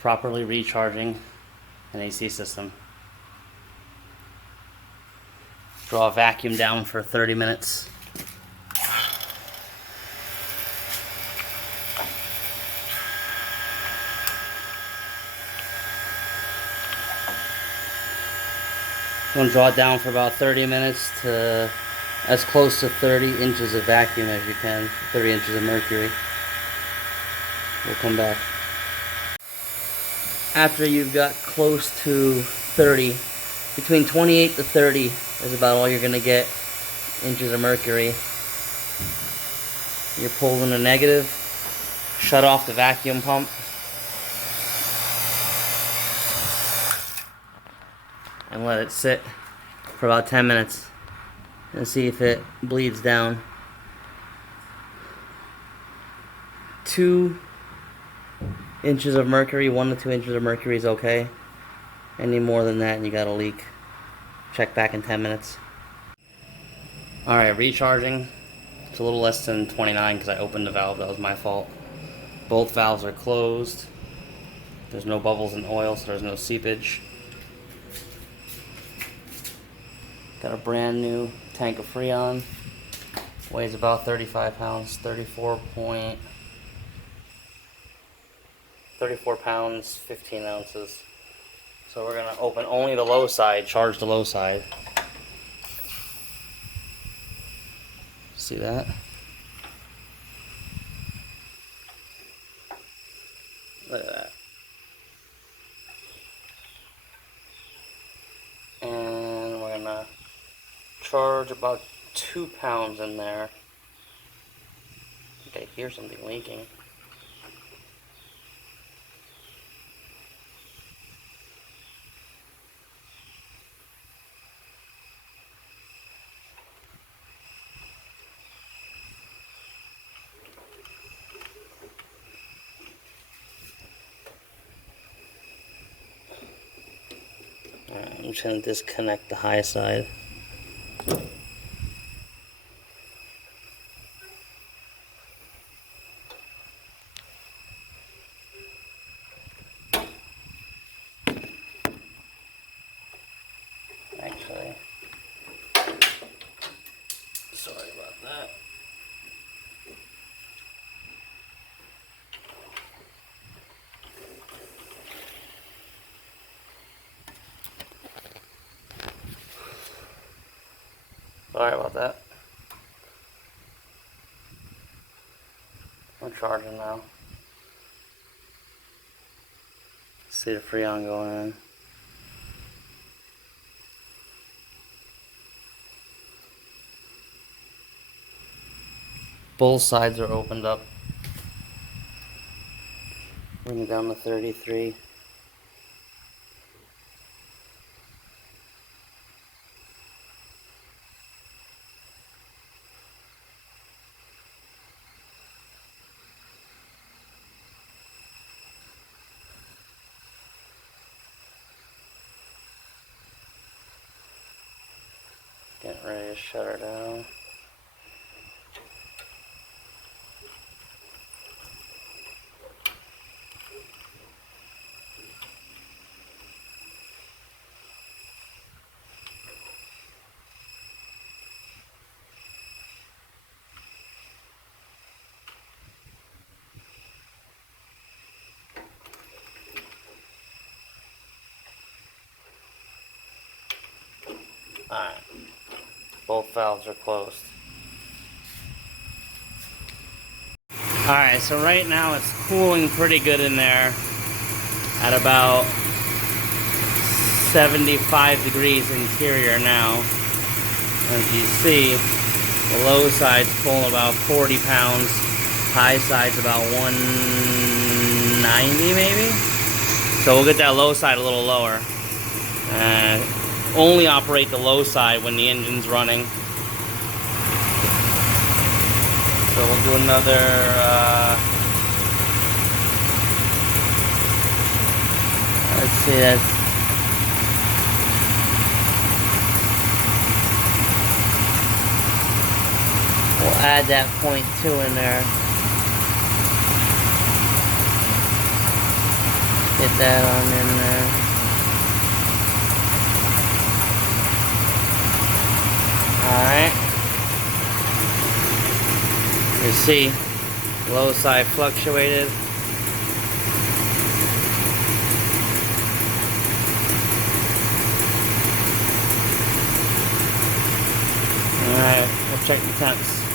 properly recharging an AC system. Draw a vacuum down for 30 minutes. I'm gonna draw it down for about 30 minutes to as close to 30 inches of vacuum as you can, 30 inches of mercury. We'll come back. After you've got close to 30, between 28 to 30 is about all you're gonna get inches of mercury. You're pulling a negative, shut off the vacuum pump. And let it sit for about 10 minutes and see if it bleeds down. 2 inches of mercury, 1 to 2 inches of mercury is okay. Any more than that and you got a leak. Check back in 10 minutes. Alright, recharging. It's a little less than 29 because I opened the valve, that was my fault. Both valves are closed. There's no bubbles in oil, so there's no seepage. Got a brand new tank of Freon. Weighs about 35 pounds, 34 pounds, 15 ounces. So we're gonna open only the low side, charge the low side. See that? Look at that. And we're gonna charge about 2 pounds in there. I think I hear something leaking. Alright, I'm just gonna disconnect the high side. Actually, sorry about that. Sorry about that. I'm charging now. See the Freon going in. Both sides are opened up. Bring it down to 33. Getting ready to shut her down. Alright, both valves are closed. Alright, so right now it's cooling pretty good in there at about 75 degrees interior now. As you see, the low side's pulling about 40 pounds, high side's about 190 maybe. So we'll get that low side a little lower. Only operate the low side when the engine's running. So we'll do another let's see, that's we'll add that 0.2 in there. Get that on in there. Alright. You see, low side fluctuated. Alright, we'll check the temps.